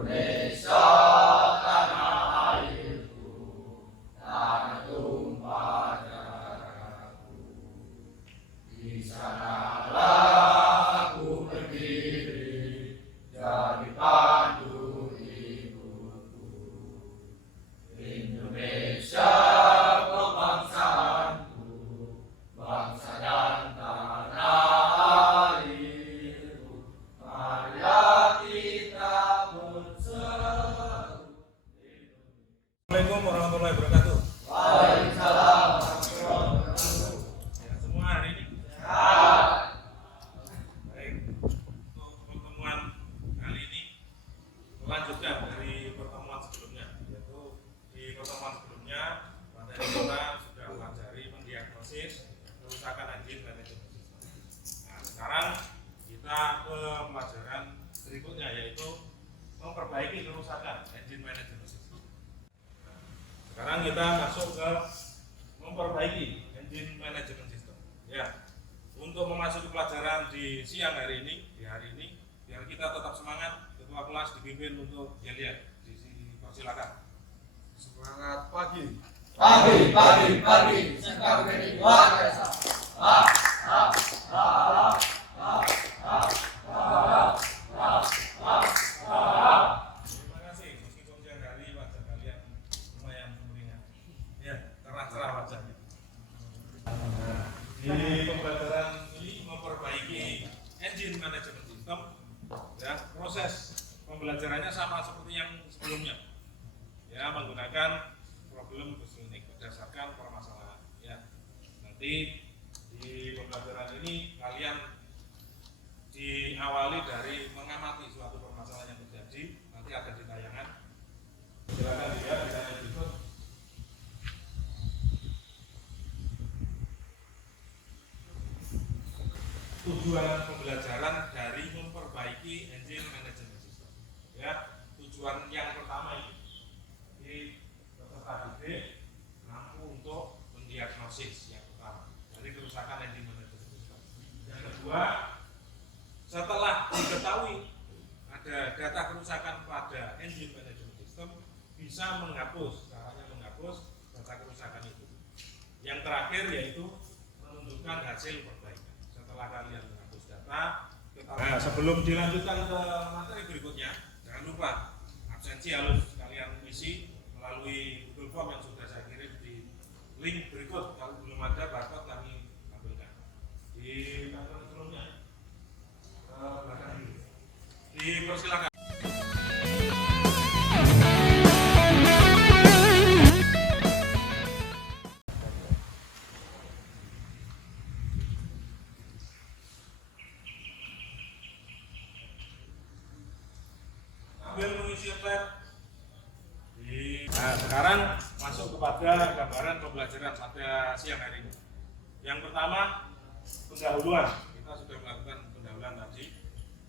Indonesia tanah airku, tanah tumpah darahku. Di sanalah aku berdiri, jadi pandu ibuku. Indonesia kebangsaanku, bangsa dan tanah airku. Marilah kita berseru. Assalamualaikum warahmatullahi wabarakatuh. Waalaikumsalam warahmatullahi wabarakatuh. Ya, semua hari ini. Ya. Baik, untuk pertemuan kali ini melanjutkan dari pertemuan sebelumnya, yaitu di pertemuan sebelumnya materi kita sudah pelajari mendiagnosis kerusakan engine management system. Nah, sekarang kita ke pelajaran berikutnya, yaitu memperbaiki kerusakan engine management system. Sekarang kita masuk ke memperbaiki engine management system. Ya, untuk memasuki pelajaran di siang hari ini, biar kita tetap semangat, ketua kelas dipimpin untuk Yelian. Persilakan. Semangat pagi. Pagi, singkat beri luar biasa. Terima kasih, meskipun siang hari wajah kalian lumayan sumringah. Ya, cerah-cerah wajahnya. Nah, di pembelajaran ini memperbaiki engine management system, ya, proses pembelajarannya sama seperti yang sebelumnya, ya, menggunakan problem positioning berdasarkan permasalahan. Ya, nanti di pembelajaran ini kalian diawali dari mengamati suatu permasalahan yang terjadi, nanti ada di tayangan. Silakan dilihat di tayangan berikut. Tujuan pembelajaran dari memperbaiki engine management system. Ya, tujuan yang pertama ini di peserta didik mampu untuk mendiagnosis yang pertama dari kerusakan engine management system. Yang kedua, setelah diketahui ada data kerusakan pada engine management system, bisa menghapus, caranya menghapus data kerusakan itu. Yang terakhir yaitu menunjukkan hasil perbaikan. Setelah kalian menghapus data, nah, sebelum dilanjutkan ke materi berikutnya, jangan lupa absensi harus kalian isi melalui Google Form yang sudah saya kirim di link berikut. Kalau belum ada barcode kami tampilkan di kantor sebelumnya. Belakang dulu. Dipersilakan. Ambil mengisi tab. Nah, sekarang masuk kepada gambaran pembelajaran pada siang hari ini. Yang pertama, pendahuluan. Kita sudah melakukan pendahuluan tadi.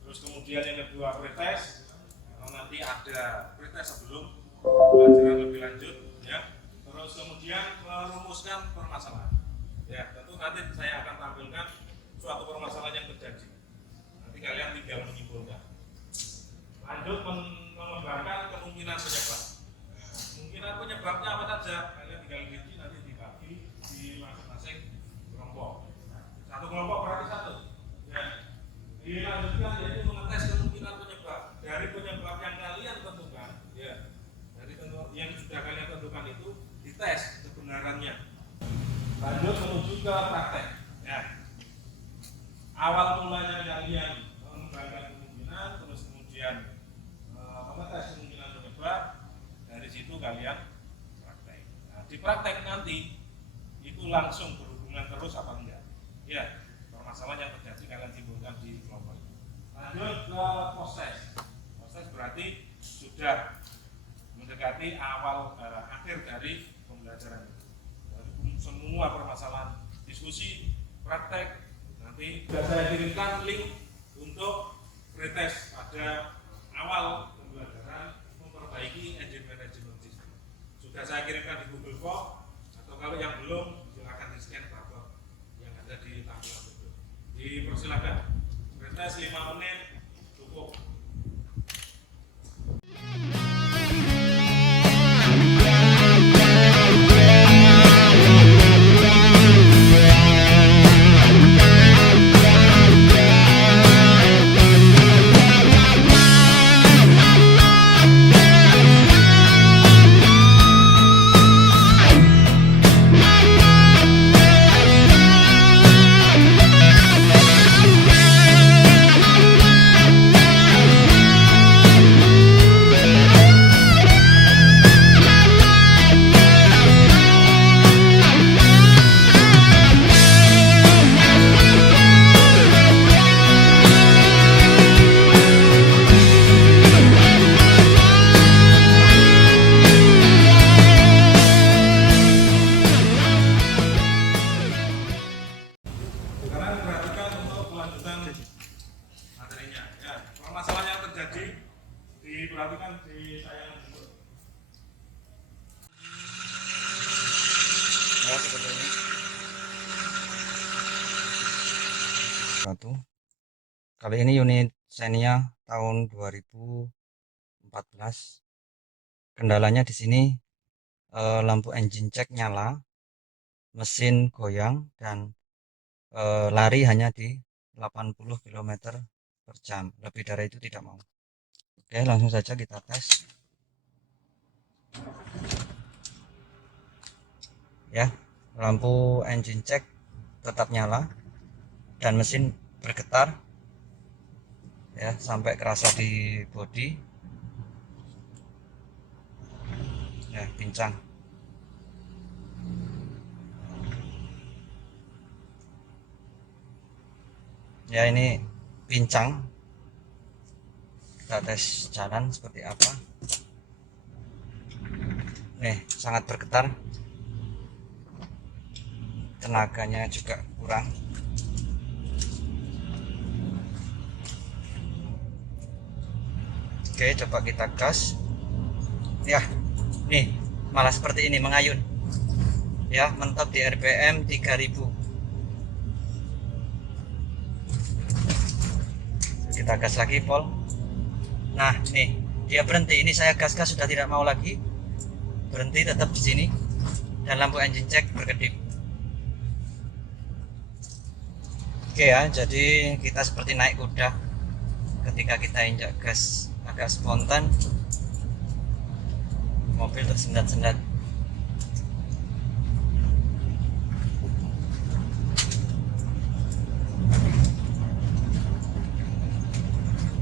Terus kemudian yang kedua pretest. Nanti ada pretest sebelum pembelajaran lebih lanjut, ya. Terus kemudian merumuskan permasalahan. Ya, tentu nanti saya akan tampilkan suatu permasalahan yang terjadi. Nanti kalian tinggal menyimpulkan. Lanjut mengembangkan kemungkinan penyebab. Nah, kemungkinan penyebabnya apa saja? Kalian tinggal rinci nanti dibagi di masing-masing kelompok. Satu kelompok berarti satu. Ya. Dilanjutkan yaitu mengetes kemungkinan penyebab. Dari penyebab yang kalian tentukan, ya, dari yang sudah kalian tentukan itu dites kebenarannya. Lanjut menuju ke praktek. Ya. Awal mulanya kalian mengembangkan kemungkinan, terus kemudian mengetes kemungkinan penyebab. Dari situ kalian praktek. Nah, di praktek nanti itu langsung berhubungan terus apa enggak? Ya, permasalahan yang terjadi kalian simpulkan di kelompok ini. Lanjut ke proses. Proses berarti sudah mendekati awal akhir dari pembelajaran itu. Jadi, semua permasalahan diskusi, praktek, nanti sudah saya kirimkan link untuk pretest pada awal pembelajaran memperbaiki engine management system. Sudah saya kirimkan di Google Form, atau kalau yang belum silakan di-scan barcode yang ada di tampilan itu. Dipersilakan. Pretest 5 menit cukup. diperhatikan di tayangan berikut. Ya, seperti ini. Satu. Kali ini unit Xenia tahun 2014. Kendalanya di sini lampu engine check nyala, mesin goyang, dan lari hanya di 80 km per jam. Lebih dari itu tidak mau. Oke, langsung saja kita tes. Ya, lampu engine check tetap nyala dan mesin bergetar ya, sampai kerasa di bodi ya, pincang. Ya, ini pincang. Kita tes jalan seperti apa. Nih, sangat bergetar, tenaganya juga kurang. Oke, coba kita gas. Ya, nih malah seperti ini, mengayun ya, mentok di RPM 3000. Kita gas lagi, Pol. Nah, nih dia berhenti. Ini saya gas-gas sudah tidak mau lagi, berhenti tetap di sini, dan lampu engine check berkedip. Oke ya, jadi kita seperti naik kuda ketika kita injak gas, agak spontan, mobil tersendat-sendat.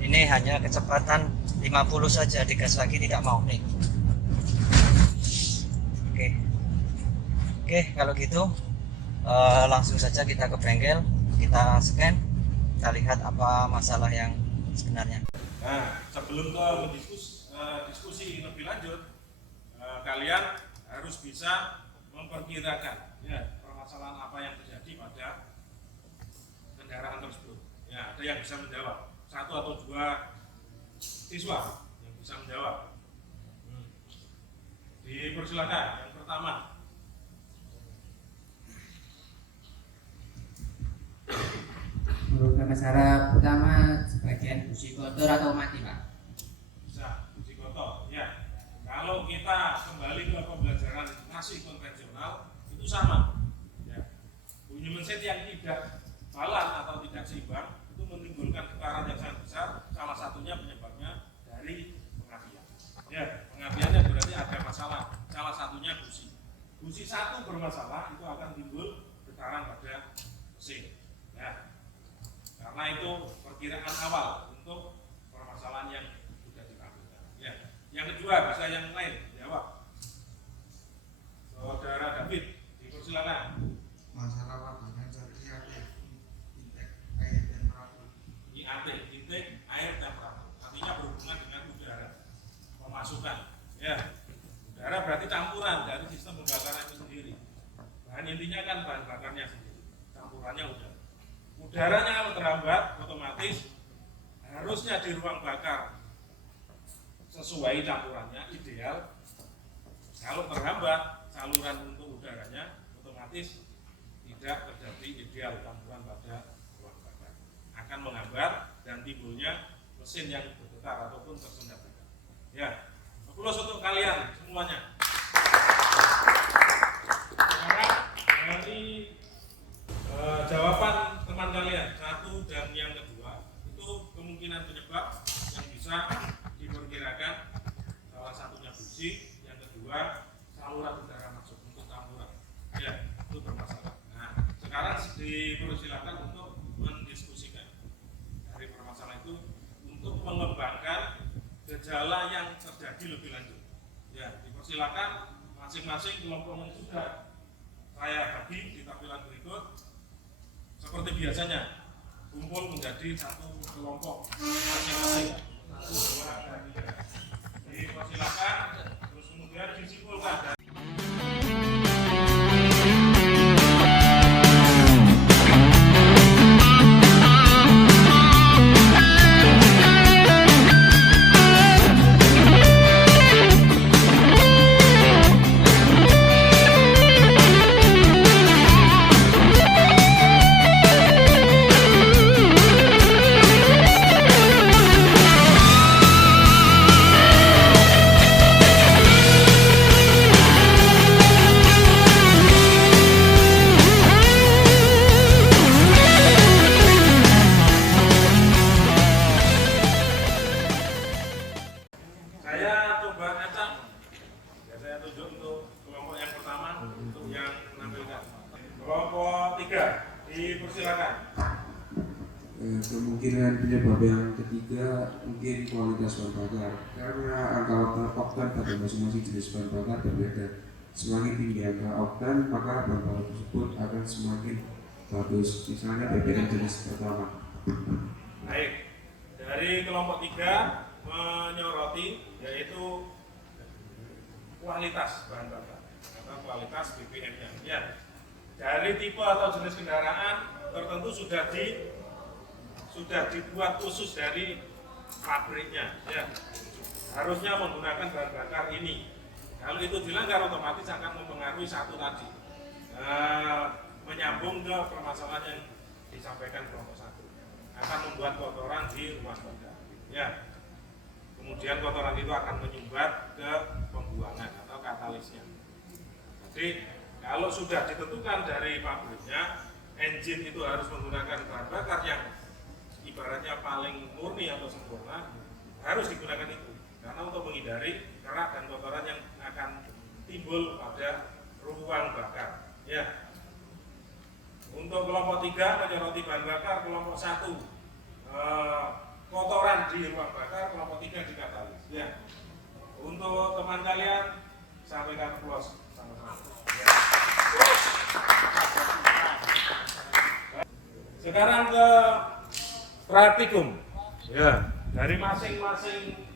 Ini hanya kecepatan 50 saja, digas lagi tidak mau nih. Oke, kalau gitu langsung saja kita ke bengkel, kita scan, kita lihat apa masalah yang sebenarnya. Nah, sebelum ke diskusi lebih lanjut, kalian harus bisa memperkirakan ya permasalahan apa yang terjadi pada kendaraan tersebut. Ya, ada yang bisa menjawab, satu atau dua siswa yang bisa menjawab. Dipersilakan yang pertama. Menurut masalah pertama, sebagian busi kotor atau mati, Pak? Bisa, busi kotor. Ya, kalau kita kembali ke pembelajaran masih konvensional itu sama. Ya, bunyi mesin yang tidak jalan atau tidak seimbang itu menimbulkan getaran yang sangat besar. Salah satunya penyebabnya dari pengapian. Ya, pengapiannya berarti ada masalah. Salah satunya busi. Busi satu bermasalah itu akan timbul getaran pada mesin. Ya, karena itu perkiraan awal untuk permasalahan yang sudah ditampilkan. Ya, yang kedua bisa yang lain jawab. Saudara David, dipersilakan. Masalah wabangan jadi air temperatur. IAT, titik air temperatur. Artinya berhubungan dengan udara, pemasukan. Ya, udara berarti campuran dari sistem pembakaran itu sendiri. Bahan intinya kan bahan bakarnya sendiri, campurannya udara. Udaranya kalau terhambat, otomatis harusnya di ruang bakar sesuai campurannya ideal. Kalau terhambat saluran untuk udaranya, otomatis tidak terjadi ideal campuran pada ruang bakar. Akan menghambat dan timbulnya mesin yang bergetar ataupun tersendat. Ya, aplaus untuk kalian semuanya. Sekarang dari jawaban teman kalian satu dan yang kedua itu kemungkinan penyebab yang bisa diperkirakan salah satunya busi, yang kedua saluran udara masuk untuk campuran. Ya, itu bermasalah. Nah, sekarang dipersilakan untuk mendiskusikan dari permasalahan itu untuk mengembangkan gejala yang terjadi lebih lanjut. Ya, dipersilakan masing-masing kelompok yang sudah saya bagi di tampilan berikut. Seperti biasanya, kumpul menjadi satu kelompok masing-masing. 1, 2, 3. Dipersilakan, terus kemudian disimpulkan. Dan penyebab yang ketiga mungkin kualitas bahan bakar, karena angka oktan pada masing-masing jenis bahan bakar berbeda. Semakin tinggi angka oktan, maka bahan bakar tersebut akan semakin bagus. Misalnya BBM jenis pertama. Baik, dari kelompok 3 menyoroti yaitu kualitas bahan bakar atau kualitas BBM-nya. Ya, dari tipe atau jenis kendaraan tertentu sudah dibuat khusus dari pabriknya. Ya, harusnya menggunakan bahan bakar ini. Kalau itu dilanggar otomatis akan mempengaruhi satu tadi. Menyambung ke permasalahan yang disampaikan kelompok 1, akan membuat kotoran di rumah tangga. Ya. Kemudian kotoran itu akan menyumbat ke pembuangan atau katalisnya. Jadi kalau sudah ditentukan dari pabriknya, engine itu harus menggunakan bahan bakar yang ibaratnya paling murni atau sempurna, harus digunakan itu. Karena untuk menghindari kerak dan kotoran yang akan timbul pada ruang bakar. Ya. Untuk kelompok 3 menyoroti bahan bakar, kelompok 1 kotoran di ruang bakar, kelompok 3 di katalis. Ya. Untuk teman kalian sampaikan close sama-sama. Ya. Sekarang ke praktikum. Ya, dari masing-masing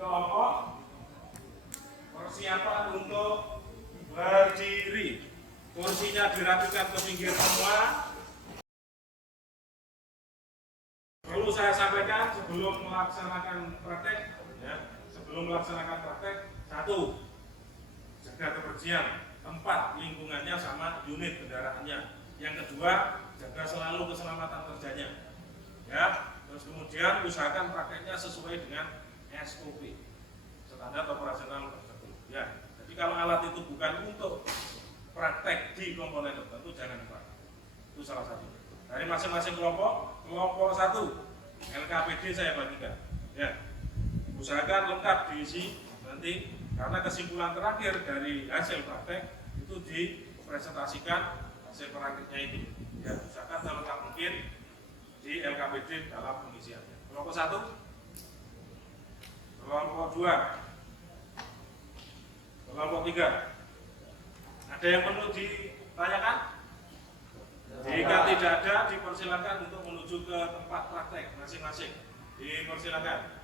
kelompok persiapan untuk berdiri. Kursinya dirapikan ke pinggir semua. Perlu saya sampaikan sebelum melaksanakan praktek, ya, sebelum melaksanakan praktek, 1, jaga kebersihan tempat lingkungannya sama unit kendaraannya. Yang kedua, jaga selalu keselamatan kerjanya. Ya, terus kemudian usahakan prakteknya sesuai dengan SOP, standar operasional tersebut. Ya, jadi kalau alat itu bukan untuk praktek di komponen tertentu jangan dipakai. Itu salah satu. Dari masing-masing kelompok 1 LKPD saya bagikan. Ya, usahakan lengkap diisi nanti karena kesimpulan terakhir dari hasil praktek itu dipresentasikan hasil prakteknya ini. Ya, usahakan selengkap mungkin di LKPD dalam pengisiannya. Kelompok 1, kelompok 2, kelompok 3. Ada yang perlu ditanyakan? Jika tidak ada, dipersilakan untuk menuju ke tempat praktek masing-masing. Dipersilakan.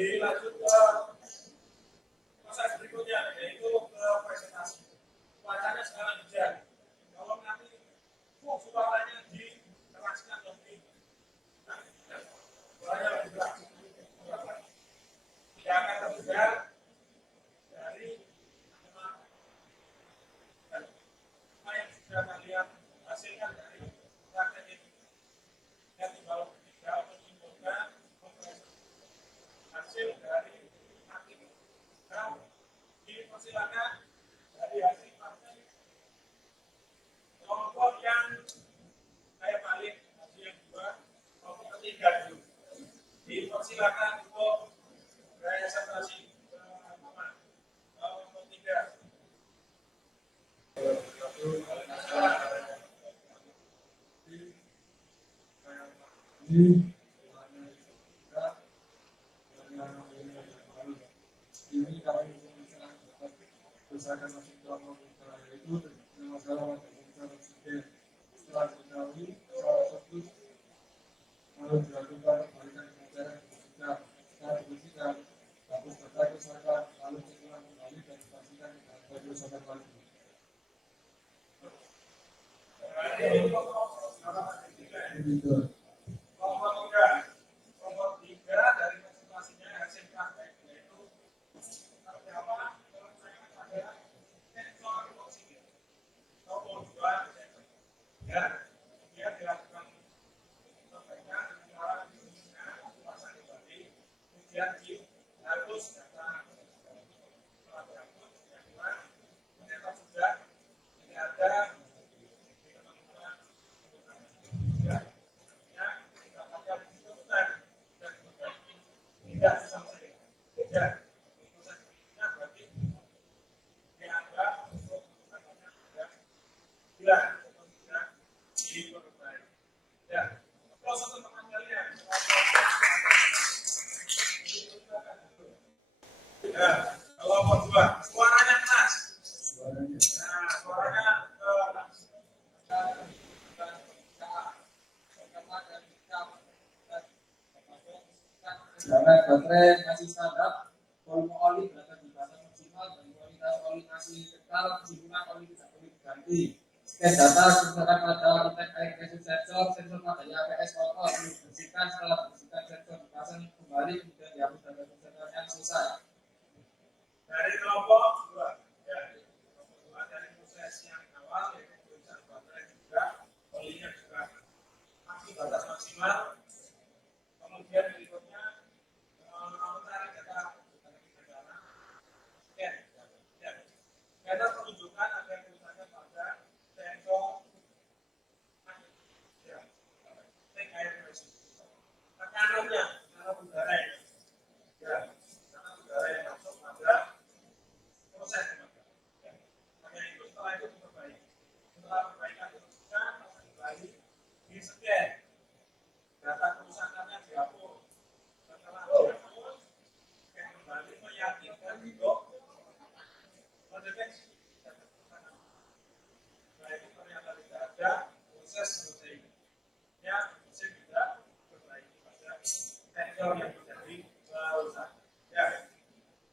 Dilanjut ke proses berikutnya, yaitu ke presentasi. Wacanya sekarang hujan. Kalau nanti suaranya dikeraskan lebih, suaranya lebih keras. Tidak akan terdengar dari apa yang sudah kalian hasilkan dari praktek ini. Dan tinggal menyimpulkan hasil dari praktek. Nah, dipersilakan dari hasil praktek kelompok yang saya balik hasil yang kedua, kelompok ketiga dulu. Dipersilakan untuk presentasi kelompok tiga. Ini kami bersama masing kelompok itu masalah presiden. Setelah diketahui soal tersebut harus dilakukan perbaikan pengajaran fisika secara bersihkan, hapus data kesalahan, lalu diulang kembali dan dipastikan bagi usaha lagi. Kelompok tiga dari presentasinya hasil praktek yaitu seperti apa? Adalah sensor oksigen. Kelompok dua ya, dia dilakukan perbaikan cara pasang kembali, kemudian dihapus data setelah dihapus yang dua, ternyata sudah ini ada tidak selesai. Tidak. Prosesnya berarti dianggap untuk tidak diperbaiki. Ya. Terus teman-teman kalian. Ya. Kelompok dua. Suaranya keras. Nah, suaranya keras. Karena baterai masih standar, volume oli berada di batas maksimal dan kualitas oli masih kekal, kesimpulan oli tidak perlu diganti. Scan data sertakan pada titik air pressure sensor, sensor padanya APS kotor, dibersihkan setelah dibersihkan sensor dipasang kembali kemudian dihapus data sensor yang selesai. Dari kelompok dua, ya, kelompok dua dari proses yang awal yaitu pemeriksaan baterai juga, olinya juga masih batas maksimal. Kemudian berikutnya mencari data kendala, scan, ya, data menunjukkan ada kerusakan pada sensor, ya, tank air pressure, tekanannya, tekanan udara, ya, tekanan udara yang masuk pada proses pembakaran. Ya. Hanya itu setelah itu diperbaiki. Setelah perbaikan dilakukan, kembali di scan. Data kerusakannya dihapus. Setelah dihapus, scan kembali meyakinkan untuk mendeteksi data kerusakan. Nah itu ternyata tidak ada, proses selesai. Ya, mesin tidak perbaiki pada sensor yang terjadi kerusakan. Ya.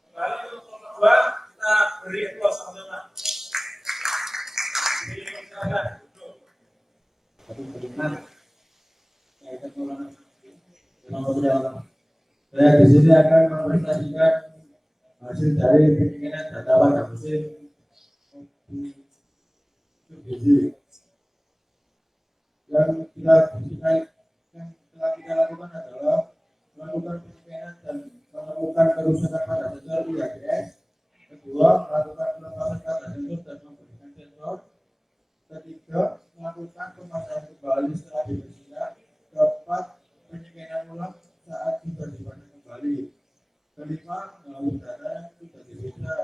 Kembali untuk nomor dua, kita beri aplaus sama-sama. Silakan duduk. Saya di sini akan mempresentasikan hasil dari penelitian data pada mesin gizi yang telah kita lakukan adalah melakukan penelitian dan menemukan kerusakan pada sensor IHDS. Kedua, melakukan pelepasan data sensor dan memberikan sensor. Ketiga, melakukan pemasangan kembali setelah dibersihkan. Keempat, penyekian ulang saat sudah dipasang kembali. Kelima, menghapus data yang sudah diperiksa.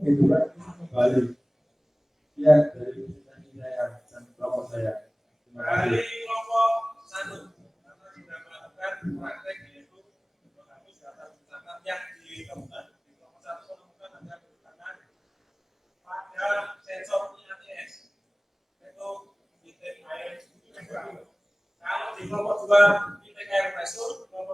Kehidupan kembali. Ya, dari presentasi saya dan kelompok saya. Terima kasih. Dari kelompok satu, karena sudah melakukan praktek yaitu menghapus data kerusakan yang ditemukan. Di kelompok satu menemukan ada kerusakan pada sensor IATS, yaitu titik air. Kalau di kelompok dua titik air pressure, kelompok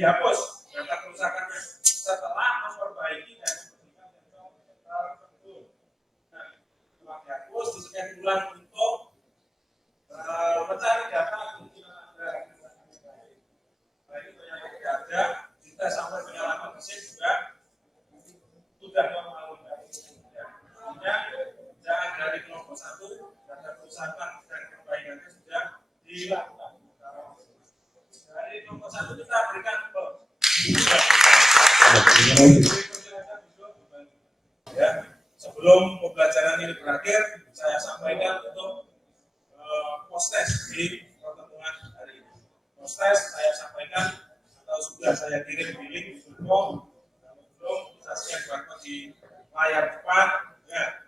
dihapus data kerusakannya setelah memperbaiki dan memberikan sensor tertentu. Nah, setelah dihapus di-scan ulang untuk mencari data kemungkinan ada. Baik itu yang tidak ada, kita sampai penyalaman mesin juga sudah normal kembali. Ya, artinya jangan dari kelompok 1 data kerusakan dan perbaikannya sudah dilakukan. Dari kelompok 1 kita berikan ke ya, sebelum pembelajaran ini berakhir, saya sampaikan untuk post-test di pertemuan hari ini. Post-test saya sampaikan atau sudah saya kirim di link di Zoom, belum bisa scan barcode di layar depan. Ya.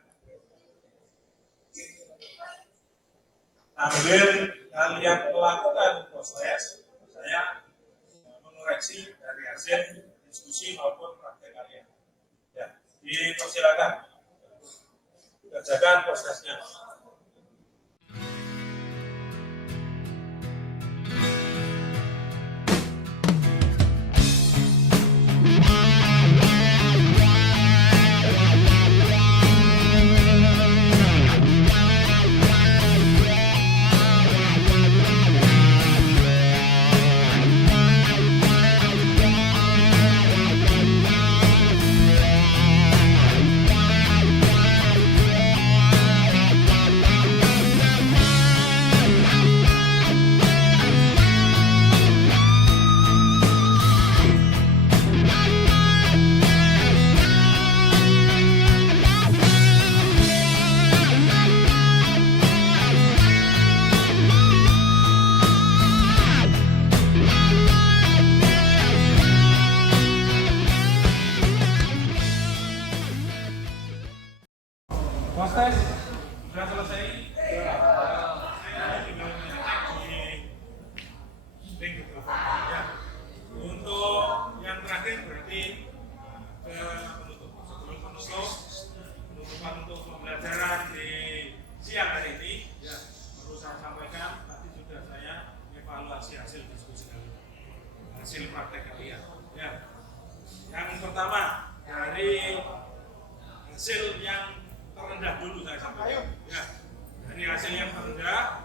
Sambil kalian melakukan post-test, saya mengoreksi dari hasil diskusi maupun praktek kalian. Ya, dipersilakan kerjakan prosesnya. Proses sudah selesai. Saya tinggal mengecek di link itu. Ya. Untuk yang terakhir berarti ke penutup. Sebelum penutupan untuk pembelajaran di siang hari ini, ya, perlu saya sampaikan tadi sudah saya evaluasi hasil diskusi kalian, hasil praktek kalian. Ya. Yang pertama dari hasil yang terendah dulu saya sampaikan. Ya, dari hasil yang terendah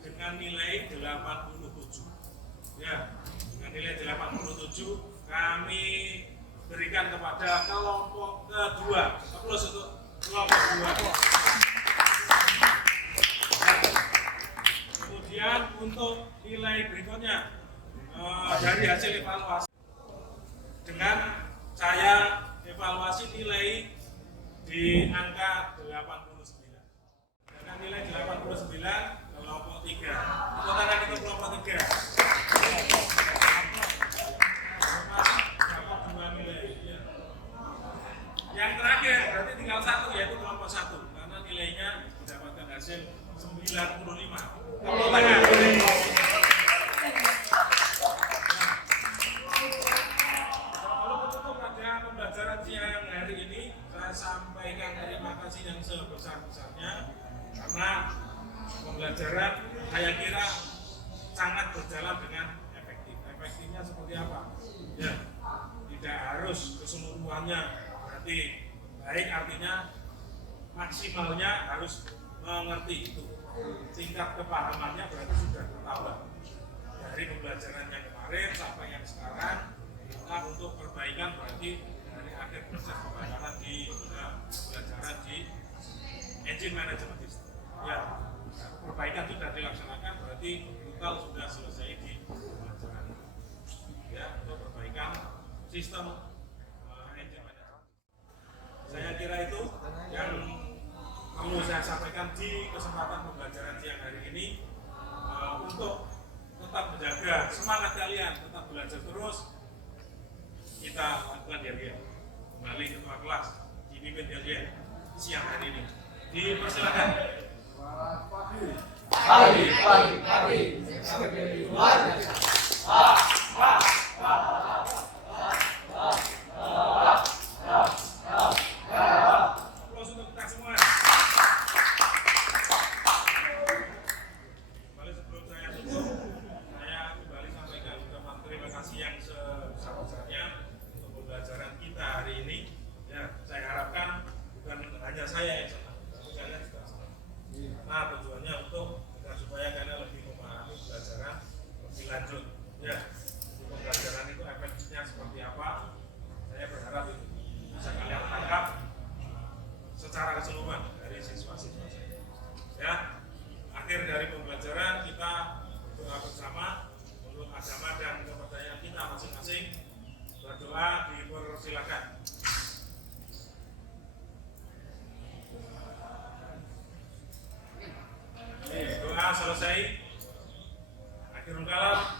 dengan nilai 87. Ya, dengan nilai 87 kami berikan kepada kelompok kedua. Aplaus untuk kelompok kedua. Kemudian untuk nilai berikutnya dari hasil evaluasi dengan saya evaluasi nilai di angka 89. Dengan nilai 89 kelompok 3. Tepuk tangan untuk kelompok 3. Dapat 2 nilai. Ya. Yang terakhir berarti tinggal 1 yaitu kelompok 1 karena nilainya mendapatkan hasil 95. Tepuk tangan. Pembelajaran siang hari ini saya sampaikan terima kasih yang sebesar-besarnya karena pembelajaran saya kira sangat berjalan dengan efektif. Efektifnya seperti apa? Ya, tidak harus keseluruhannya berarti baik, artinya maksimalnya harus mengerti itu. Tingkat kepahamannya berarti sudah bertambah dari pembelajaran yang kemarin sampai yang sekarang. Kita untuk perbaikan berarti dari akhir proses pembelajaran di engine management system. Ya, perbaikan sudah dilaksanakan berarti total sudah selesai di pembelajaran. Ya, untuk perbaikan sistem engine management. Saya kira itu yang perlu saya sampaikan di kesempatan pembelajaran siang hari ini untuk tetap menjaga semangat kalian, tetap belajar terus. Kita lakukan ya, kembali ketua kelas dipimpin ya siang hari ini. Dipersilakan. Pagi. Luar biasa. Aplaus untuk kita semua. Kembali sebelum saya tutup, saya kembali sampaikan Nah, tujuannya untuk agar supaya kalian lebih memahami pelajaran lebih lanjut. Ya, pembelajaran itu efeknya seperti apa? Saya berharap itu bisa kalian tangkap secara keseluruhan dari siswa-siswa saya. Ya, akhir dari pembelajaran kita doa bersama untuk agama dan kepercayaan kita masing-masing. Berdoa dipersilakan. Doa selesai. Akhirul kalam.